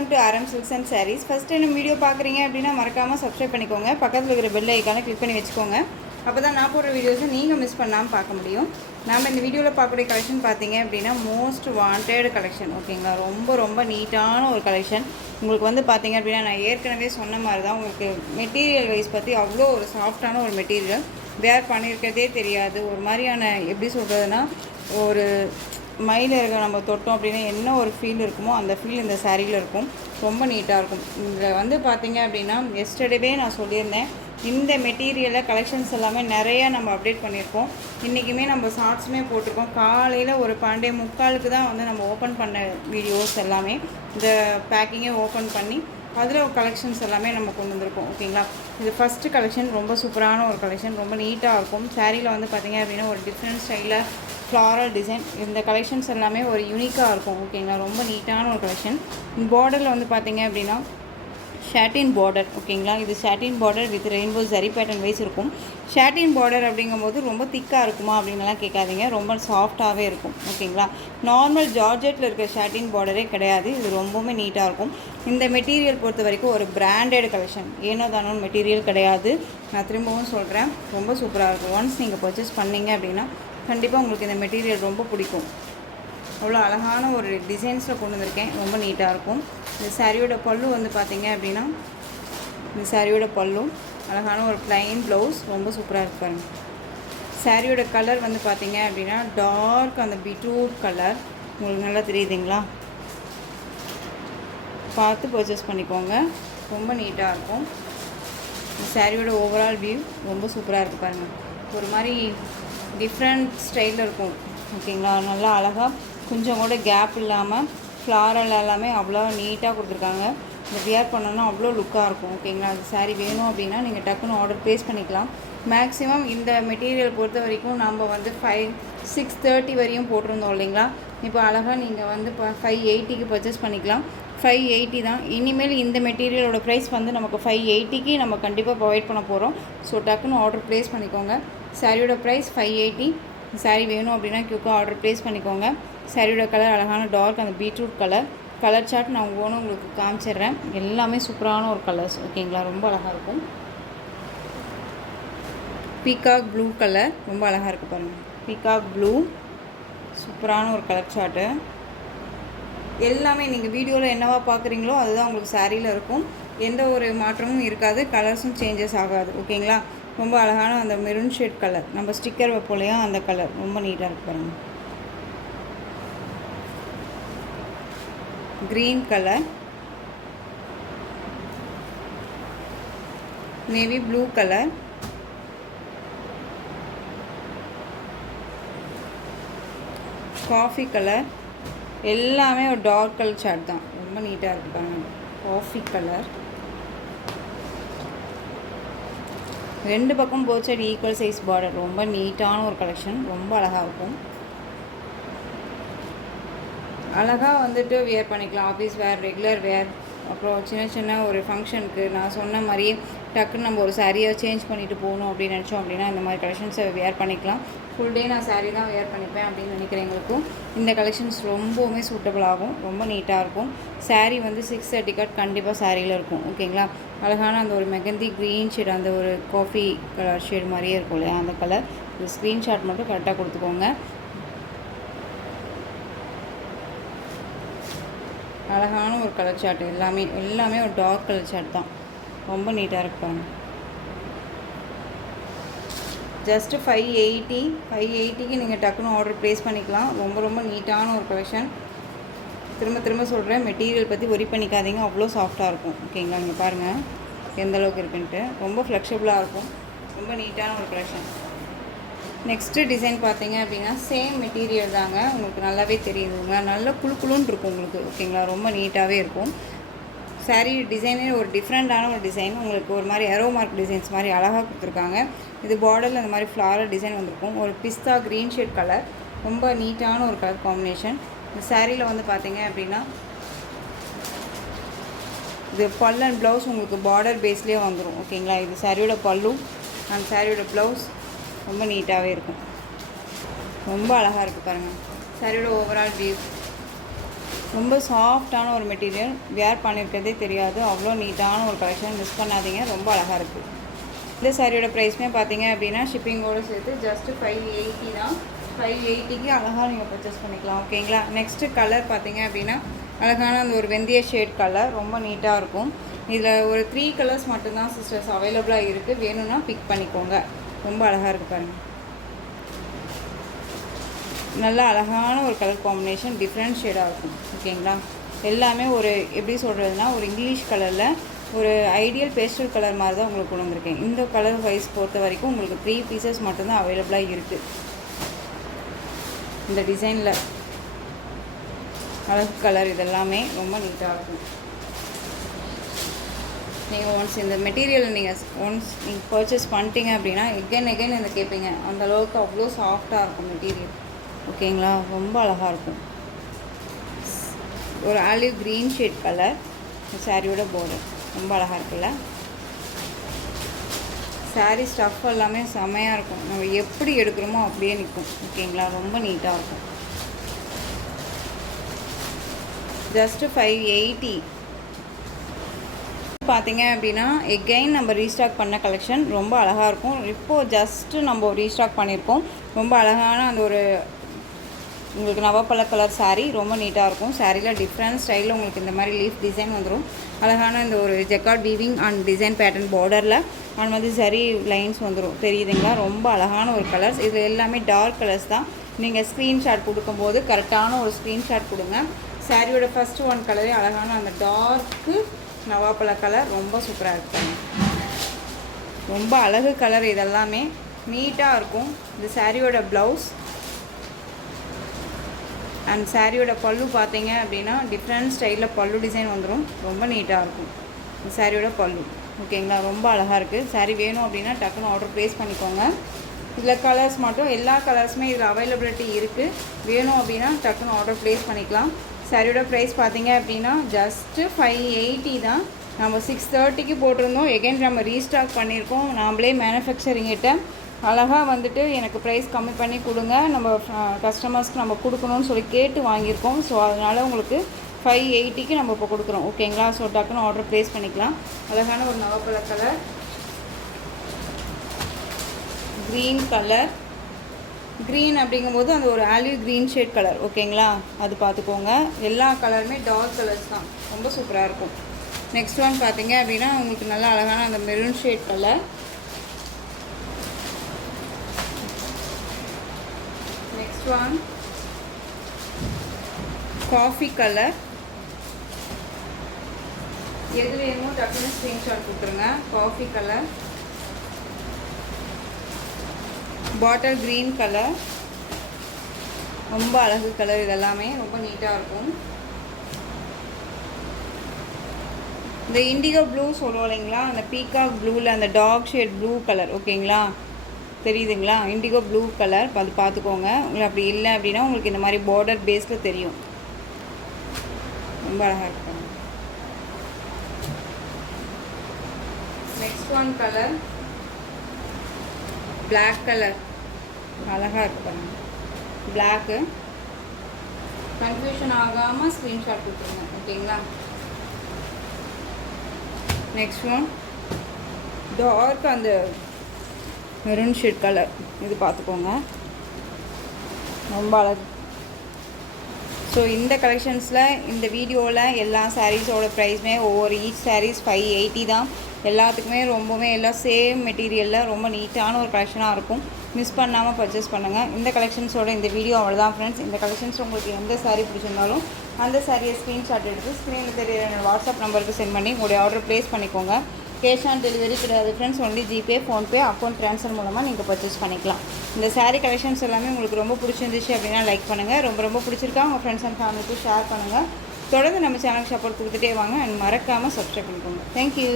Welcome to RM Silks and Sarees. First என்ன video பார்க்குறீங்க அப்படின்னா மறக்காமல் சப்ஸ்கிரைப் பண்ணிக்கோங்க. பக்கத்தில் இருக்கிற பெல் ஐக்கானை கிளிக் பண்ணி வச்சுக்கோங்க. அப்போ தான் நான் போடுற வீடியோஸை நீங்கள் மிஸ் பண்ணாமல் பார்க்க முடியும். நாம் இந்த வீடியோவில் பார்க்கக்கூடிய கலெக்ஷன் பார்த்தீங்க அப்படின்னா மோஸ்ட் வாண்டட் கலெக்ஷன். ஓகேங்களா, ரொம்ப நீட்டான ஒரு கலெக்ஷன். உங்களுக்கு வந்து பார்த்தீங்க அப்படின்னா நான் ஏற்கனவே சொன்ன மாதிரி தான், உங்களுக்கு மெட்டீரியல் வைஸ் பற்றி அவ்வளோ ஒரு சாஃப்டான ஒரு மெட்டீரியல். வேர் பண்ணியிருக்கிறதே தெரியாது. ஒரு மாதிரியான எப்படி சொல்கிறதுனா, ஒரு மயில் இருக்க நம்ம தொட்டோம் அப்படின்னா என்ன ஒரு ஃபீல் இருக்குமோ அந்த ஃபீல் இந்த சாரியில் இருக்கும். ரொம்ப நீட்டாக இருக்கும். இதில் வந்து பார்த்தீங்க அப்படின்னா எஸ்டர்டேவே நான் சொல்லியிருந்தேன், இந்த மெட்டீரியலில் கலெக்ஷன்ஸ் எல்லாமே நிறையா நம்ம அப்டேட் பண்ணியிருக்கோம். இன்றைக்குமே நம்ம ஷார்ட்ஸுமே போட்டிருக்கோம். காலையில் ஒரு 12:45 தான் வந்து நம்ம ஓப்பன் பண்ண வீடியோஸ் எல்லாமே, இந்த பேக்கிங்கே ஓப்பன் பண்ணி அதில் கலெக்ஷன்ஸ் எல்லாமே நம்ம கொண்டு வந்திருக்கோம். ஓகேங்களா, இது ஃபஸ்ட்டு கலெக்ஷன். ரொம்ப சூப்பரான ஒரு கலெக்ஷன், ரொம்ப நீட்டாக இருக்கும். சாரியில் வந்து பார்த்திங்க அப்படின்னா ஒரு டிஃப்ரெண்ட் ஸ்டைலில் ஃப்ளாரல் டிசைன். இந்த கலெக்ஷன்ஸ் எல்லாமே ஒரு யூனிக்காக இருக்கும். ஓகேங்களா, ரொம்ப நீட்டான ஒரு கலெக்ஷன். பார்டரில் வந்து பார்த்திங்க அப்படின்னா ஷாட்டின் பார்டர். ஓகேங்களா, இது satin border with rainbow zari pattern wise இருக்கும். ஷாட்டின் பார்டர் அப்படிங்கும்போது ரொம்ப திக்காக இருக்குமா அப்படின்லாம் கேட்காதீங்க, ரொம்ப சாஃப்டாகவே இருக்கும். ஓகேங்களா, நார்மல் ஜார்ஜெட்டில் இருக்கிற ஷாட்டின் பார்டரே கிடையாது. இது ரொம்பவுமே நீட்டாக இருக்கும். இந்த மெட்டீரியல் பொறுத்த வரைக்கும் ஒரு பிராண்டட் கலெக்ஷன், ஏனோ தானோ மெட்டீரியல் கிடையாது. நான் திரும்பவும் சொல்கிறேன், ரொம்ப சூப்பராக இருக்கும். ஒன்ஸ் நீங்கள் பர்ச்சேஸ் பண்ணிங்க அப்படின்னா கண்டிப்பாக உங்களுக்கு இந்த மெட்டீரியல் ரொம்ப பிடிக்கும். அவ்வளோ அழகான ஒரு டிசைன்ஸில் கொண்டு வந்திருக்கேன். ரொம்ப நீட்டாக இருக்கும். இந்த சாரியோட பல்லு வந்து பார்த்திங்க அப்படின்னா, இந்த சாரியோட பல்லு அழகான ஒரு ப்ளைன் ப்ளவுஸ், ரொம்ப சூப்பராக இருக்கு பாருங்க. சாரியோட கலர் வந்து பார்த்திங்க அப்படின்னா டார்க் அந்த பீட்ரூட் கலர். உங்களுக்கு நல்லா தெரியுதுங்களா? பார்த்து பர்ச்சேஸ் பண்ணிக்கோங்க. ரொம்ப நீட்டாக இருக்கும். இந்த சாரியோட ஓவரால் வியூ ரொம்ப சூப்பராக இருக்குது பாருங்கள். ஒரு மாதிரி டிஃப்ரெண்ட் ஸ்டைலில் இருக்கும். ஓகேங்களா, நல்லா அழகாக கொஞ்சம் கூட கேப் இல்லாமல் ஃப்ளாரல் எல்லாமே அவ்வளோ நீட்டாக கொடுத்துருக்காங்க. இந்த வியர் பண்ணோன்னா அவ்வளோ லுக்காக இருக்கும். ஓகேங்களா, அது சாரீ வேணும் அப்படின்னா நீங்கள் டக்குன்னு ஆர்டர் ப்ளேஸ் பண்ணிக்கலாம். மேக்ஸிமம் இந்த மெட்டீரியல் பொறுத்த வரைக்கும் நம்ம வந்து 630 வரையும் போட்டிருந்தோம் இல்லைங்களா. இப்போ அழகாக நீங்கள் வந்து 580க்கு பர்ச்சேஸ் பண்ணிக்கலாம். 580 தான். இனிமேல் இந்த மெட்டீரியலோட ப்ரைஸ் வந்து நமக்கு 580க்கு நம்ம கண்டிப்பாக ப்ரொவைட் பண்ண போகிறோம். ஸோ டக்குன்னு ஆர்டர் ப்ளேஸ் பண்ணிக்கோங்க. சாரியோட ப்ரைஸ் 580. சாரீ வேணும் அப்படின்னா குயிக்காக ஆர்டர் ப்ளேஸ் பண்ணிக்கோங்க. சாரியோட கலர் அழகான டார்க் அந்த பீட்ரூட் கலர் சார்ட் நான் உங்களுக்கு காமிச்சிடுறேன். எல்லாமே சூப்பரான ஒரு கலர்ஸ். ஓகேங்களா, ரொம்ப அழகாக இருக்கும். பீகாக் ப்ளூ கலர் ரொம்ப அழகாக இருக்குது பாருங்கள். பீகாக் ப்ளூ சூப்பரான ஒரு கலர் சார்ட்டு. எல்லாமே நீங்கள் வீடியோவில் என்னவா பார்க்குறீங்களோ அதுதான் உங்களுக்கு சாரியில் இருக்கும். எந்த ஒரு மாற்றமும் இருக்காது. கலர்ஸும் சேஞ்சஸ் ஆகாது. ஓகேங்களா, ரொம்ப அழகான அந்த மெரூன் ஷேட் கலர், நம்ம ஸ்டிக்கர் வைப்போலையா அந்த கலர், ரொம்ப நீட்டாக இருக்கு பாருங்கள். Green colour, navy blue colour, coffee colour, எல்லாமே ஒரு டார்க் கலர் சார்ட் தான். ரொம்ப நீட்டாக இருக்கு பாருங்கள். காஃபி கலர், ரெண்டு பக்கம் both side equal size border. ரொம்ப நீட்டான ஒரு கலெக்ஷன், ரொம்ப அழகாக இருக்கும். அழகாக வந்துட்டு வியர் பண்ணிக்கலாம். ஆஃபீஸ் வேர், ரெகுலர் வேர், அப்புறம் சின்ன ஒரு ஃபங்க்ஷனுக்கு நான் சொன்ன மாதிரியே டக்குன்னு நம்ம ஒரு சாரியை சேஞ்ச் பண்ணிவிட்டு போகணும் அப்படின்னு நினச்சோம் அப்படின்னா இந்த மாதிரி கலெக்ஷன்ஸை வியர் பண்ணிக்கலாம். ஃபுல் டே நான் சாரீ தான் வியர் பண்ணிப்பேன் அப்படின்னு நினைக்கிறவங்களுக்கும் இந்த கலெக்ஷன்ஸ் ரொம்பவுமே சூட்டபிள் ஆகும். ரொம்ப நீட்டாக இருக்கும். சாரீ வந்து 630 கட் கண்டிப்பாக சாரியில் இருக்கும். ஓகேங்களா, அழகான அந்த ஒரு மெகந்தி க்ரீன் ஷேட், அந்த ஒரு காஃபி கலர் ஷேட் மாதிரியே இருக்கும் இல்லையா அந்த கலர். இந்த ஸ்க்ரீன்ஷாட் மட்டும் கரெக்டாக கொடுத்துக்கோங்க. அழகான ஒரு கலர் சார்ட். எல்லாமே ஒரு டார்க் கலர் சார்ட் தான். ரொம்ப நீட்டாக இருப்பாங்க. ஜஸ்ட்டு 580க்கு நீங்கள் டக்குன்னு ஆர்டர் ப்ளேஸ் பண்ணிக்கலாம். ரொம்ப நீட்டான ஒரு கலெக்ஷன். திரும்ப சொல்கிறேன், மெட்டீரியல் பற்றி ஒரி பண்ணிக்காதீங்க, அவ்வளோ சாஃப்டாக இருக்கும். ஓகேங்களா, நீங்கள் பாருங்கள் எந்த அளவுக்கு இருக்குன்ட்டு. ரொம்ப ஃப்ளெக்சிபிளாக இருக்கும். ரொம்ப நீட்டான ஒரு கலெக்ஷன். நெக்ஸ்ட்டு டிசைன் பார்த்தீங்க அப்படின்னா சேம் மெட்டீரியல் தாங்க. உங்களுக்கு நல்லாவே தெரியுதுங்களா, நல்லா குழுன்னு இருக்கும் உங்களுக்கு. ஓகேங்களா, ரொம்ப நீட்டாகவே இருக்கும். சாரீ டிசைனே ஒரு டிஃப்ரெண்ட்டான ஒரு டிசைன். உங்களுக்கு ஒரு மாதிரி ஏரோ மார்க் டிசைன்ஸ் மாதிரி அழகாக கொடுத்துருக்காங்க. இது பார்டரில் அந்த மாதிரி ஃப்ளாரல் டிசைன் வந்திருக்கும். ஒரு பிஸ்தா க்ரீன் ஷேட் கலர், ரொம்ப நீட்டான ஒரு கலர் காம்பினேஷன். இந்த சாரியில் வந்து பார்த்தீங்க அப்படின்னா இது பல்லு அண்ட் ப்ளவுஸ் உங்களுக்கு பார்டர் பேஸ்லேயே வந்துடும். ஓகேங்களா, இது சாரியோட பல்லு அண்ட் சாரியோட ப்ளவுஸ் ரொம்ப நீட்டாகவே இருக்கும். ரொம்ப அழகாக இருக்குது பாருங்கள். சாரியோட ஓவரால் வியூ ரொம்ப சாஃப்டான ஒரு மெட்டீரியல், வேர் பண்ணியிருக்கிறதே தெரியாது, அவ்வளோ நீட்டான ஒரு கலெக்ஷன். மிஸ் பண்ணாதீங்க, ரொம்ப அழகாக இருக்குது. இந்த சாரியோட ப்ரைஸ்மே பார்த்தீங்க அப்படின்னா ஷிப்பிங்கோடு சேர்த்து ஜஸ்ட்டு 580 தான். 580க்கு அழகாக நீங்கள் பர்ச்சேஸ் பண்ணிக்கலாம். ஓகேங்களா. நெக்ஸ்ட்டு கலர் பார்த்தீங்க அப்படின்னா அழகான அந்த ஒரு வெந்தய ஷேட் கலர், ரொம்ப நீட்டாக இருக்கும். இதில் ஒரு 3 கலர்ஸ் மட்டும்தான் சிஸ்டர்ஸ் அவைலபிளாக இருக்குது. வேணும்னா பிக் பண்ணிக்கோங்க. ரொம்ப அழகாக இருக்குது பாருங்கள். நல்லா அழகான ஒரு கலர் காம்பினேஷன், டிஃப்ரெண்ட் ஷேடாக இருக்கும். ஓகேங்களா. எல்லாமே ஒரு எப்படி சொல்கிறதுனா ஒரு இங்கிலீஷ் கலரில் ஒரு ஐடியல் பேஸ்டல் கலர் மாதிரி தான் உங்களுக்கு கொண்டு வந்திருக்கேன். இந்த கலர் வைஸ் பொறுத்த வரைக்கும் உங்களுக்கு 3 பீசஸ் மட்டும்தான் அவைலபிளாக இருக்குது. இந்த டிசைனில் அழகு கலர் இதெல்லாமே ரொம்ப நீட்டாக இருக்கும். நீங்கள் ஒன்ஸ் இந்த மெட்டீரியல் நீங்கள் பர்ச்சேஸ் பண்ணிட்டீங்க அப்படின்னா எகைன் இந்த கேட்பீங்க. அந்தளவுக்கு அவ்வளோ சாஃப்டாக இருக்கும் மெட்டீரியல். ஓகேங்களா. ரொம்ப அழகாக இருக்கும். ஒரு ஆலிவ் க்ரீன் ஷேட் கலர் சாரியோட பார்டர் ரொம்ப அழகாக இருக்குல்ல. சாரீ ஸ்டஃப் எல்லாமே செம்மையாக இருக்கும். நம்ம எப்படி எடுக்கிறோமோ அப்படியே நிற்கும். ஓகேங்களா. ரொம்ப நீட்டாக இருக்கும். ஜஸ்ட்டு 580 பார்த்தீங்க அப்படின்னா எகெயின் நம்ம ரீஸ்டாக் பண்ண கலெக்ஷன் ரொம்ப அழகாக இருக்கும். இப்போது ஜஸ்ட்டு நம்ம ரீஸ்டாக் பண்ணியிருக்கோம். ரொம்ப அழகான அந்த ஒரு உங்களுக்கு நவப்பழ கலர் சாரீ ரொம்ப நீட்டாக இருக்கும். சாரியில் டிஃப்ரெண்ட் ஸ்டைலில் உங்களுக்கு இந்த மாதிரி லீஃப் டிசைன் வந்துடும். அழகான இந்த ஒரு jacquard weaving and design pattern பார்டரில் அண்ட் வந்து சரி லைன்ஸ் வந்துடும். தெரியுதுங்களா. ரொம்ப அழகான ஒரு கலர்ஸ். இது எல்லாமே டார்க் கலர்ஸ் தான். நீங்கள் ஸ்க்ரீன்ஷாட் கொடுக்கும்போது கரெக்டான ஒரு ஸ்க்ரீன்ஷாட் கொடுங்க. சாரியோட ஃபஸ்ட்டு ஒன் கலரே அழகான அந்த டார்க்கு நவாப்பழ கலர் ரொம்ப சூப்பராக இருக்காங்க. ரொம்ப அழகு கலர். இதெல்லாமே நீட்டாக இருக்கும். இந்த சாரியோட ப்ளவுஸ் அண்ட் சாரியோட பல்லு பார்த்தீங்க அப்படின்னா டிஃப்ரெண்ட் ஸ்டைலில் பல்லு டிசைன் வந்துடும். ரொம்ப நீட்டாக இருக்கும் இந்த சாரியோட பல்லு. ஓகேங்களா. ரொம்ப அழகாக இருக்குது. சாரி வேணும் அப்படின்னா டக்குன்னு ஆர்டர் ப்ளேஸ் பண்ணிக்கோங்க. இதில் கலர்ஸ் மட்டும் எல்லா கலர்ஸுமே இதில் அவைலபிலிட்டி இருக்குது. வேணும் அப்படின்னா டக்குன்னு ஆர்டர் ப்ளேஸ் பண்ணிக்கலாம். சாரியோட ப்ரைஸ் பார்த்தீங்க அப்படின்னா ஜஸ்ட்டு 580 தான். நம்ம 630க்கு போட்டிருந்தோம். எகைன் நம்ம ரீஸ்டாக் பண்ணியிருக்கோம். நாம்ளே மேனுஃபேக்சரிங்கிட்ட அழகாக வந்துட்டு எனக்கு ப்ரைஸ் கம்மி பண்ணி கொடுங்க, நம்ம கஸ்டமர்ஸ்க்கு நம்ம கொடுக்கணும்னு சொல்லி கேட்டு வாங்கியிருக்கோம். ஸோ அதனால் உங்களுக்கு 580க்கு நம்ம இப்போ கொடுக்குறோம். ஓகேங்களா. ஸோ டக்குன்னு ஆர்டர் ப்ளேஸ் பண்ணிக்கலாம். அழகான ஒரு நவப்பழ கலர், க்ரீன் கலர். க்ரீன் அப்படிங்கும்போது அந்த ஒரு ஆலிவ் க்ரீன் ஷேட் கலர். ஓகேங்களா. அது பார்த்துக்கோங்க. எல்லா கலருமே டார்க் கலர்ஸ் தான். ரொம்ப சூப்பராக இருக்கும். நெக்ஸ்ட் ஒன் பார்த்தீங்க அப்படின்னா உங்களுக்கு நல்லா அழகான அந்த maroon shade colour. Next one coffee colour. எது வேணுமோ டக்குன்னு ஸ்க்ரீன்ஷாட் கொடுத்துருங்க. Coffee colour, bottle green colour. ரொம்ப அழகு கலர். இதெல்லாமே ரொம்ப நீட்டாக இருக்கும். இந்த இண்டிகோ ப்ளூ சொல்லுவோம் இல்லைங்களா, அந்த பீகாக் ப்ளூவில் அந்த டார்க் ஷேட் ப்ளூ கலர். ஓகேங்களா. தெரியுதுங்களா. Indigo blue colour. அது பார்த்துக்கோங்க. உங்களுக்கு அப்படி இல்லை அப்படின்னா உங்களுக்கு இந்த மாதிரி பார்டர் பேஸில் தெரியும். ரொம்ப அழகாக இருக்கும். Next one colour black colour. அழகாக இருக்கு பாருங்க. பிளாக்கு. கன்ஃபியூஷன் ஆகாமல் ஸ்க்ரீன்ஷாட் கொடுத்துருங்க. ஓகேங்களா. நெக்ஸ்ட் ஒன் டார்க் அந்த மெரூன் ஷேட் கலர். இது பார்த்துக்கோங்க. ரொம்ப அழகு. ஸோ இந்த கலெக்ஷன்ஸில் இந்த வீடியோவில் எல்லா சாரீஸோட ப்ரைஸுமே ஒவ்வொரு ஈச் சாரீஸ் 580 தான். எல்லாத்துக்குமே ரொம்பவே எல்லாம் சேம் மெட்டீரியலில் ரொம்ப நீட்டான ஒரு கலெக்ஷனாக இருக்கும். மிஸ் பண்ணாமல் பர்ச்சேஸ் பண்ணுங்கள். இந்த கலெக்ஷன்ஸோட இந்த வீடியோ அவ்வளோதான் ஃப்ரெண்ட்ஸ். இந்த கலெக்ஷன்ஸ் உங்களுக்கு எந்த சாரீ பிடிச்சிருந்தாலும் அந்த சாரியை ஸ்க்ரீன்ஷாட் எடுத்து ஸ்க்ரீனில் தெரியுற என்னோடய வாட்ஸ்அப் நம்பருக்கு சென்ட் பண்ணி உங்களுடைய ஆர்டர் ப்ளேஸ் பண்ணிக்கோங்க. கேஷ் ஆன் டெலிவரி கிடையாது friends. Only GPay, PhonePe, account transfer மூலமாக நீங்கள் பர்ச்சேஸ் பண்ணிக்கலாம். இந்த சாரீ கலெக்ஷன்ஸ் எல்லாமே உங்களுக்கு ரொம்ப பிடிச்சிருந்துச்சு அப்படின்னா லைக் பண்ணுங்கள். ரொம்ப பிடிச்சிருக்கா உங்கள் ஃப்ரெண்ட்ஸ் அண்ட் ஃபேமிலிக்கு ஷேர் பண்ணுங்கள். தொடர்ந்து நம்ம சேனலுக்கு சப்போர்ட் கொடுத்துட்டே வாங்க. அண்ட் மறக்காமல் சப்ஸ்கிரைப் பண்ணிக்கோங்க. தேங்க்யூ.